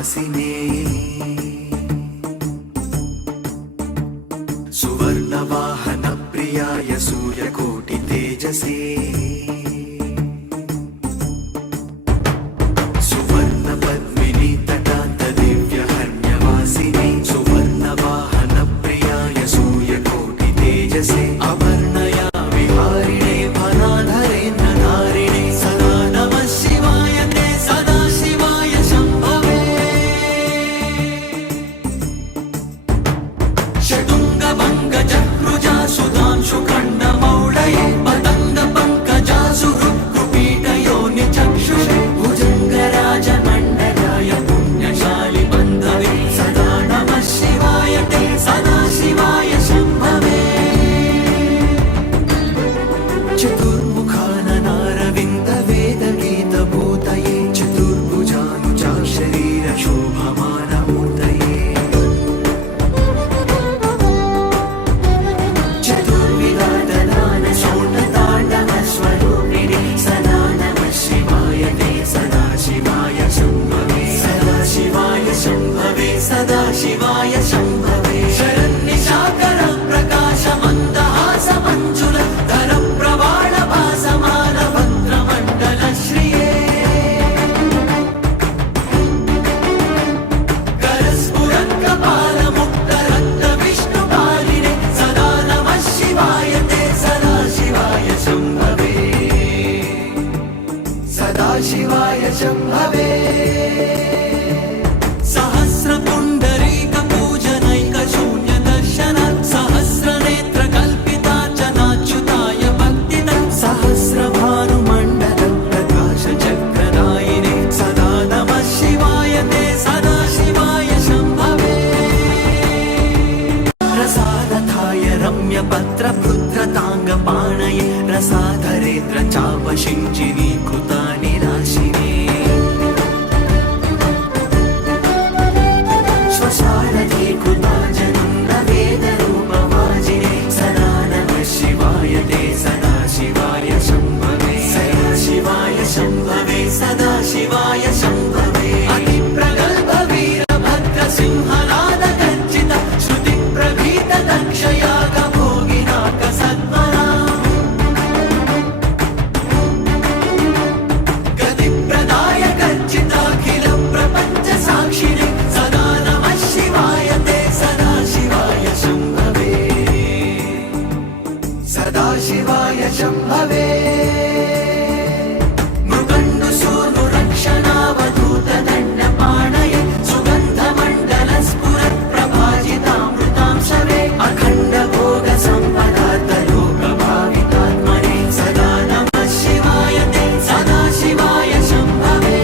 वासिने सुवर्णवाहन प्रियाय सूर्यकोटि तेजसे सुवर्णपद्मिनी तटान्त दिव्यहर्म्यवासिने सुवर्णवाहन प्रियाय सूर्यकोटि तेजसे अवर्णया विहारिणे फलाधरेन्द्रधारिणे सदा नमः शिवाय ते सदा शिवाय शम्भवे षडुङ्गभङ्गचक्रुजा सुधांशुखण्डमौळये पतङ्गपङ्कजासु हृत्कुपीठयोनिचक्षुषे भुजङ्गराजमण्डलाय पुण्यशालि बन्धवे सदा नमः शिवाय ते सदा शिवाय शम्भवे चतुर्मुखाननारविन्दवेदगीतभूतये चतुर्भुजानुजा शरीरशोभमानमूर्तये चतुर्विधातदानशोणताण्डवस्वरूपिणे सदा नमः शिवाय ते सदा शिवाय शम्भवे सदा शिवाय शम्भवे सदा शिवाय शम्भवे शरन्निशाकर प्रकाश मन्दहास मञ्जुल धर प्रवाळ भासमान भद्रमण्डल श्रिये करस्फुरत् कपाल मुक्त रक्त विष्णुपालिने सदा नमः शिवाय ते सदा शिवाय शम्भवे सदा शिवाय शम्भवे सहस्रपुण्डरीक पूजनैक शून्य दर्शनात् सहस्रनेत्र कल्पितार्चनाच्युताय भक्तिदा सहस्रभानुमण्डल प्रकाश चक्रदायिने सदा नमः शिवाय ते सदा शिवाय शम्भवे रसादथाय रम्यपत्रभृद्रताङ्गपाणये रसाधरेन्द्र चापशिञ्जिनीकृतानि राशिने स्वशारदीकृता जनुन्दवेदरूपवाजिने सदा नमः शिवाय ते सदा शिवाय शम्भवे सदा शिवाय शम्भवे सदा शिवाय शम्भवे अतिप्रगल्भ वीरभद्रसिंहनाद गर्जित श्रुतिप्रभीत दक्षयाग भोगिनाक सद्मना गतिप्रदाय गर्जिताखिल प्रपञ्च साक्षिणे सदा नमः शिवाय ते सदा शिवाय शम्भवे सदा शिवाय शम्भवे मृगण्डुसूनु रक्षणावधूत दण्डपाणये सुगन्धमण्डल स्फुरत् प्रभाजितामृतां शवे अखण्ड भोग सम्पदार्थ लोकभावितात्मने सदा नमः शिवाय ते सदा शिवाय शम्भवे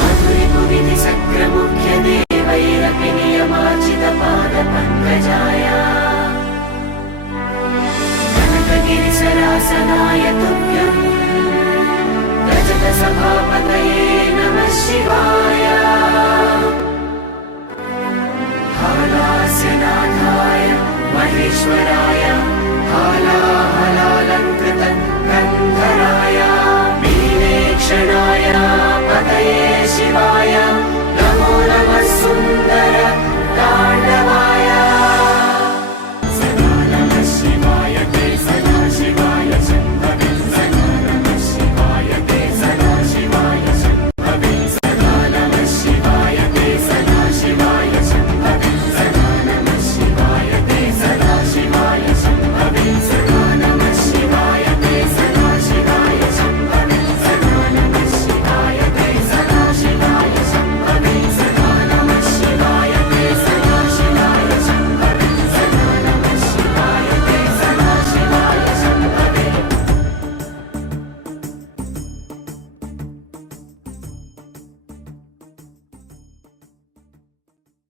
मधुरिपुविधि सक्रमुख्य देवैरपि नियमार्जित पादपङ्कजाय कनकगिरिसरासनाय तुभ्यं रजत सभापतये नमः शिवाय हालास्यनाथाय महेश्वराय हाला